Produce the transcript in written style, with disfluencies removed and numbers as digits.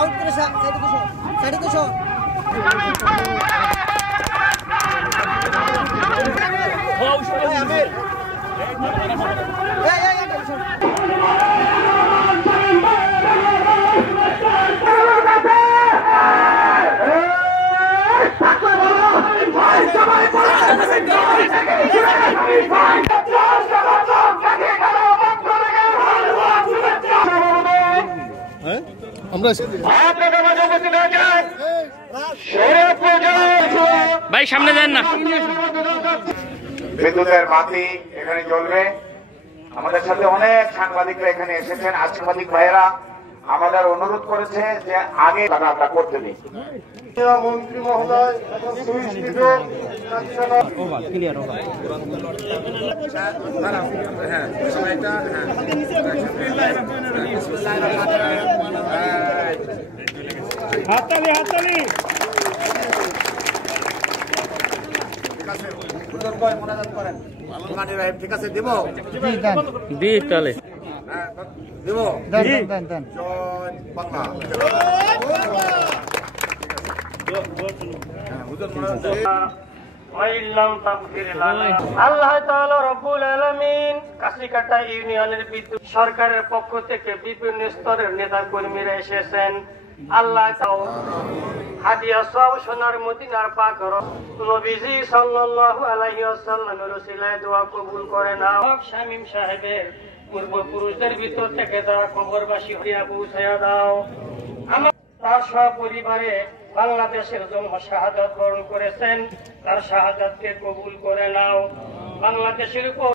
Out করে সাইডে তো সর ভাই সামনে যান না। বিদ্যুতের বাতি এখানে জ্বলবে। আমাদের সাথে অনেক সাংবাদিকরা এখানে এসেছেন। সাংবাদিক ভাইয়েরা আমাদের অনুরোধ করেছে যে আগে আমরা করতে দিই। মন্ত্রী মহোদয় হাততালি হাততালি। ঠিক আছে দিব দি তাহলে দিব জয় বাংলা। আল্লাহ তাআলা রব্বুল আলামিন কাশিকাটা ইউনিয়নের বিদ্যুৎ সরকারের পক্ষ থেকে বিভিন্ন স্তরের নেতা কর্মীরা এসেছেন। আল্লাহ হাদিয়া সব সোনার মদিনার পাক নবীজি সাল্লাল্লাহু আলাইহি ওয়াসাল্লামের ওসিলায় দোয়া কবুল করে নাও। শামীম সাহেবের পূর্বপুরুষদের ভিতর থেকে তারা কবরবাসী হইয়া পৌঁছায়া দাও। আমার তার সপরিবারে বাংলাদেশের জন্য শাহাদাত বরণ করেছেন, তার শাহাদাতকে কবুল করে নাও। বাংলাদেশের উপর